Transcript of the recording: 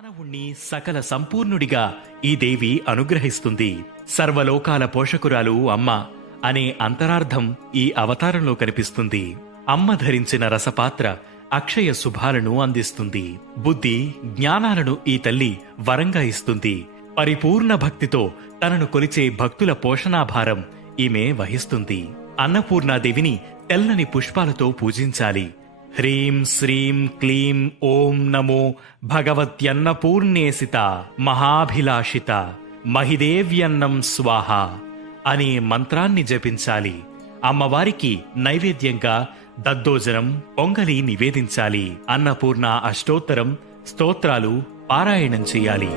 మానవుణ్ణి సకల సంపూర్ణుడిగా ఈ దేవి అనుగ్రహిస్తుంది. సర్వలోకాల పోషకురాలు అమ్మ అనే అంతరార్థం ఈ అవతారంలో కనిపిస్తుంది. అమ్మ ధరించిన రసపాత్ర అక్షయ శుభాలను అందిస్తుంది. బుద్ధి జ్ఞానాలను ఈ తల్లి వరంగా ఇస్తుంది. పరిపూర్ణ భక్తితో తనను కొలిచే భక్తుల పోషణాభారం ఈమె వహిస్తుంది. అన్నపూర్ణాదేవిని తెల్లని పుష్పాలతో పూజించాలి. హ్రీం శ్రీం క్లీం ఓం నమో భగవత్యన్నపూర్ణేసిత మహాభిలాషిత మహిదేవ్యన్నం స్వాహ అనే మంత్రాన్ని జపించాలి. అమ్మవారికి నైవేద్యంగా దద్దోజనం పొంగలి నివేదించాలి. అన్నపూర్ణ అష్టోత్తరం స్తోత్రాలు పారాయణం చేయాలి.